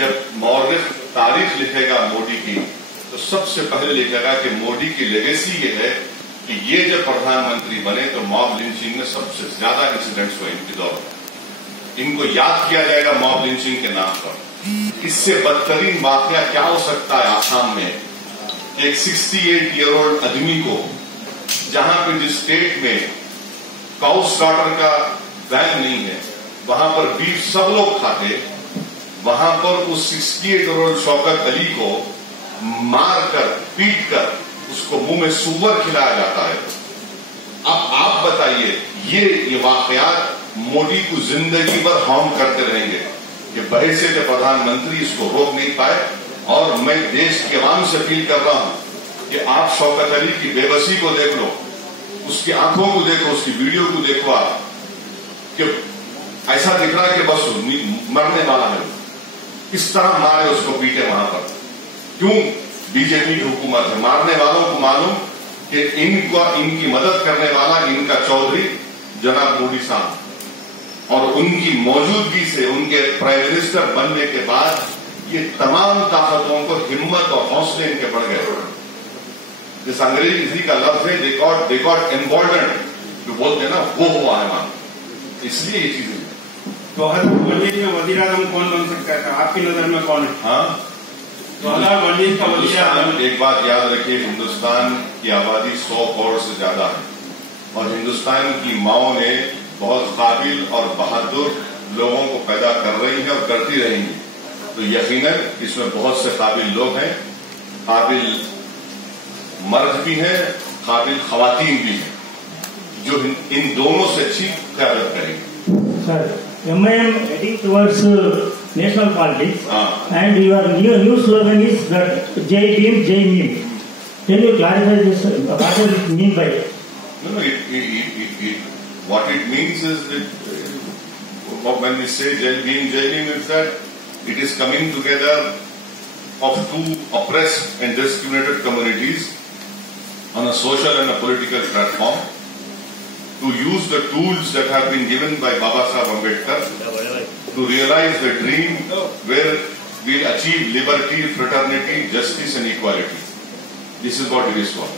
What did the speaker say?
جب مورخ تاریخ لکھے گا موڈی کی تو سب سے پہلے لکھے گا کہ موڈی کی لیگیسی یہ ہے کہ یہ جب پردھان منتری بنے تو موب لنچنگ میں سب سے زیادہ انسیڈنٹس ہوئے ان کے دور میں. ان کو یاد کیا جائے گا موب لنچنگ کے نام پر. اس سے بدترین واقعہ کیا ہو سکتا ہے آسام میں کہ ایک 68 ایئر اولڈ آدمی کو جہاں پہ جس اسٹیٹ میں کاؤ سلاٹر کا بین نہیں ہے وہاں پر بیف سب لوگ کھاتے, وہاں پر اس 68 ایئر اولڈ شوکت علی کو مار کر پیٹ کر اس کو منہ میں سور کھلایا جاتا ہے. اب آپ بتائیے یہ واقعات موڈی کو زندگی بھر ہارم کرتے رہیں گے کہ بحیثیت پردھان منتری اس کو روک نہیں پائے. اور میں دیش کے عوام سے اپیل کر رہا ہوں کہ آپ شوکت علی کی بے بسی کو دیکھ لو, اس کی آنکھوں کو دیکھو, اس کی ویڈیو کو دیکھو آپ کہ ایسا دکھ رہا ہے کہ بس مرنے والا ہے. کس طرح مارے اس کو پیٹے وہاں پر. کیوں؟ بی جے پی کی حکومت ہے. مارنے والوں کو معلوم کہ ان کی مدد کرنے والا ان کا چودھری جناب موڈی صاحب اور ان کی موجودگی سے ان کے پرائم منسٹر بننے کے بعد یہ تمام طاقتوں کو ہمت اور حوصلے ان کے بڑھ گئے. جس انگریزی کا لفظ ہے دے گاٹ ایمبولڈنڈ, جو بولتے ہیں نا وہ ہوا ہے مان. اس لیے یہ چیزیں. تو وزیر اعظم کون بن سکتا ہے آپ کی نظر میں کون ہے؟ ہاں, 2019 کا وزیر اعظم. ایک بات یاد رکھیے, ہندوستان کی آبادی 100 کروڑ سے زیادہ ہے اور ہندوستان کی ماؤں نے بہت قابل اور بہادر لوگوں کو پیدا کر رہی ہیں اور کرتی رہیں گی. تو یقیناً اس میں بہت سے قابل لوگ ہیں, قابل مرد بھی ہیں, قابل خواتین بھی ہیں جو ان دونوں سے اچھی قیادت کریں گے. Sir, MIM heading towards national politics, and your new slogan is that Jai Bhim, Jai Mim. Can you clarify this? What does it mean by it? No, what it means is that when we say Jai Bhim, is that it is coming together of two oppressed and discriminated communities on a social and a political platform to use the tools that have been given by Baba Saheb Ambedkar to realize the dream where we'll achieve liberty, fraternity, justice and equality. This is what it is for.